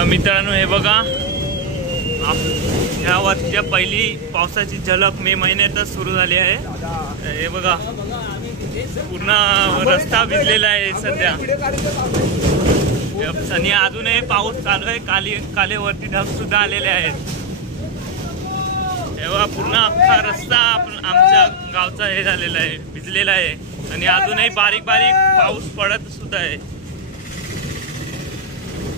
तर मित्रांनो हे बघा, ह्या वर्षीच्या पहिली पावसाची झलक मे महिन्यातच सुरू झाली आहे। हे बघा पूर्ण रस्ता भिजलेला आहे सध्या आणि अजूनही पाऊस चालू आहे। कालेवरती ढग सुद्धा आलेले आहेत। हे बघा पूर्ण अख्खा रस्ता आमच्या गावचा हे झालेला आहे, भिजलेला आहे आणि अजूनही बारीक बारीक पाऊस पडत सुद्धा आहे।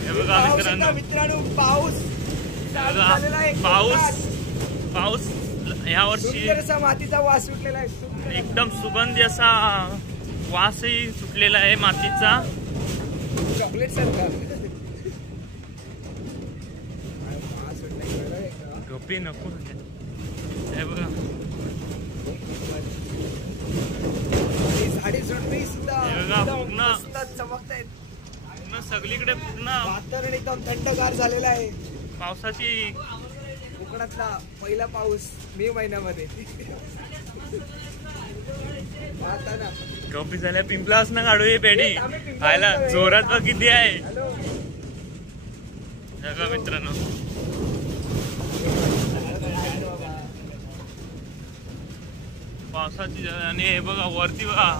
हे बघा मित्रांनो पाऊस ह्या वर्षी मातीचा वास सुटलेला आहे, एकदम सुगंधी असा वासही सुटलेला आहे मातीचा। चॉकलेट सारखा झोपी नको। हे बघा झाडी झुडपी सुद्धा पूर्ण चमकतायत। पूर्ण सगळीकडे पूर्ण वातावरण एकदम थंडगार झालेलं आहे। पावसाची कोकणातला पहिला पाऊस मे महिन्यामध्ये। कॉफी झाल्या पिंपलास ना काढू ये पेढी खायला जोरात बघ किती आहे। बघा मित्रांनो पावसाची आणि हे बघा वरती बघा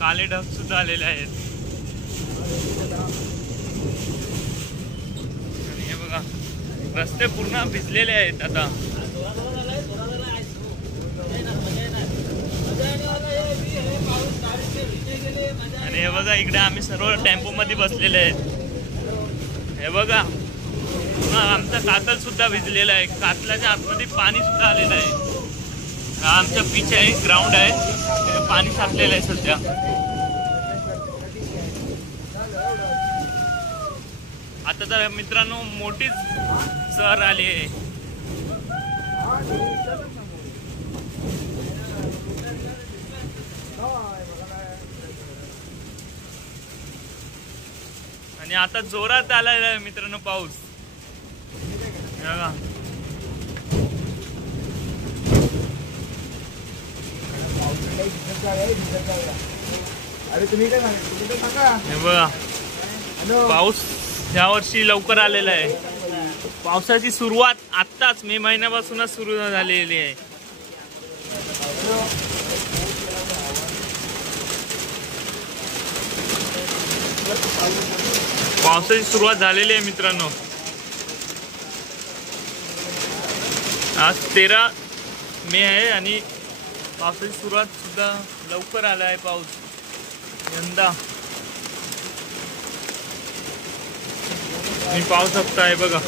काले ढग सुद्धा आलेले आहेत आणि हे बघा रस्ते पूर्ण भिजलेले आहेत आता। आणि हे बघा इकडे आम्ही सर्व टेम्पो मध्ये बसलेले आहेत। हे बघा आमचा कातल सुद्धा भिजलेला आहे, कातलाच्या आतमध्ये पाणी सुद्धा आलेलं आहे। हा आमचा पिच आहे, ग्राउंड आहे, पाणी साचलेलं आहे सध्या। आता तर मित्रांनो मोठीच सहर आली आहे। आणि आता जोरात आलेला आहे मित्रांनो पाऊस। बघा अरे तुम्ही काय सांगा, हे बघा पाऊस ह्या वर्षी लवकर आलेला आहे। पावसाची सुरुवात आत्ताच मे महिन्यापासूनच सुरू झालेली आहे। पावसाची सुरुवात झालेली आहे मित्रांनो। आज 13 मे आहे आणि पावसाची सुरुवात सुद्धा लवकर आला आहे पाऊस यंदा। मी पाऊस शकता आहे बघा